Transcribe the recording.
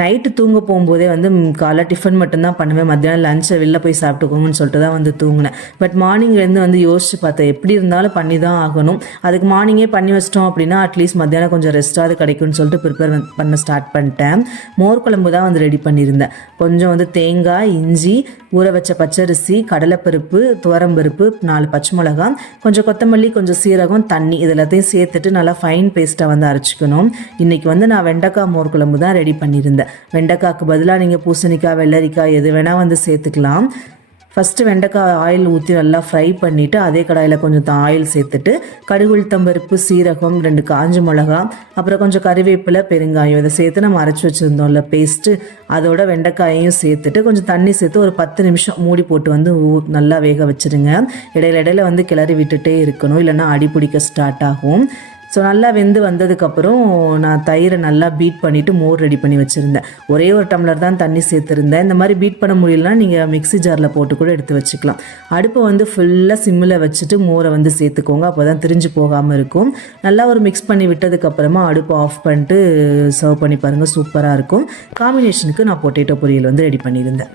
Night தூங்க போகும்போதே வந்து காலைல டிஃபன் மட்டும்தான் பண்ணுவேன். மத்தியானம் லஞ்சை வெளில போய் சாப்பிட்டுக்கோங்கன்னு சொல்லிட்டு தான் வந்து தூங்கினேன். பட் மார்னிங்லேருந்து வந்து யோசிச்சு பார்த்தேன், எப்படி இருந்தாலும் பண்ணி தான் ஆகணும். அதுக்கு மார்னிங்கே பண்ணி வச்சிட்டோம் அப்படின்னா அட்லீஸ்ட் மத்தியானம் கொஞ்சம் ரெஸ்ட்டாவது கிடைக்கும்னு சொல்லிட்டு ப்ரிப்பேர் பண்ண ஸ்டார்ட் பண்ணிட்டேன். மோர் குழம்பு தான் வந்து ரெடி பண்ணியிருந்தேன். கொஞ்சம் வந்து தேங்காய், இஞ்சி, ஊற வச்ச பச்சரிசி, கடலைப்பருப்பு, துவரம்பருப்பு, 4 பச்சை மிளகாய், கொஞ்சம் கொத்தமல்லி, கொஞ்சம் சீரகம், தண்ணி இது எல்லாத்தையும் சேர்த்துட்டு நல்லா ஃபைன் பேஸ்ட்டாக வந்து அரைச்சிக்கணும். இன்றைக்கி வந்து நான் வெண்டைக்காய் மோர் குழம்பு தான் ரெடி பண்ணியிருந்தேன். வெண்டைக்காய்க்கு பதிலாக நீங்கள் பூசணிக்காய், வெள்ளரிக்காய் எது வேணால் வந்து சேர்த்துக்கலாம். ஃபஸ்ட்டு வெண்டைக்காய் ஆயில் ஊற்றி நல்லா ஃப்ரை பண்ணிவிட்டு அதே கடாயில் கொஞ்சம் ஆயில் சேர்த்துட்டு கடுகு, உளுத்தம்பருப்பு, சீரகம், 2 காஞ்ச மிளகா, அப்புறம் கொஞ்சம் கறிவேப்பிலை, பெருங்காயம் இதை சேர்த்து நம்ம அரைச்சி வச்சுருந்தோம்ல பேஸ்ட்டு, அதோட வெண்டைக்காயையும் சேர்த்துட்டு கொஞ்சம் தண்ணி சேர்த்து ஒரு 10 நிமிஷம் மூடி போட்டு வந்து நல்லா வேக வச்சுருங்க. இடையில வந்து கிளறி விட்டுட்டே இருக்கணும், இல்லைன்னா அடி பிடிக்க ஸ்டார்ட் ஆகும். ஸோ நல்லா வெந்து வந்ததுக்கப்புறம் நான் தயிரை நல்லா பீட் பண்ணிவிட்டு மோர் ரெடி பண்ணி வச்சுருந்தேன். ஒரே ஒரு டம்ளர் தான் தண்ணி சேர்த்துருந்தேன். இந்த மாதிரி பீட் பண்ண முடியலன்னா நீங்கள் மிக்ஸி ஜாரில் போட்டு கூட எடுத்து வச்சுக்கலாம். அடுப்பை வந்து ஃபுல்லாக சிம்மில் வச்சுட்டு மோரை வந்து சேர்த்துக்கோங்க, அப்போ தான் திரிஞ்சு போகாமல் இருக்கும். நல்லா ஒரு மிக்ஸ் பண்ணி விட்டதுக்கப்புறமா அடுப்பை ஆஃப் பண்ணிட்டு சர்வ் பண்ணி பாருங்கள், சூப்பராக இருக்கும். காம்பினேஷனுக்கு நான் பொட்டேட்டோ பொரியல் வந்து ரெடி பண்ணியிருந்தேன்.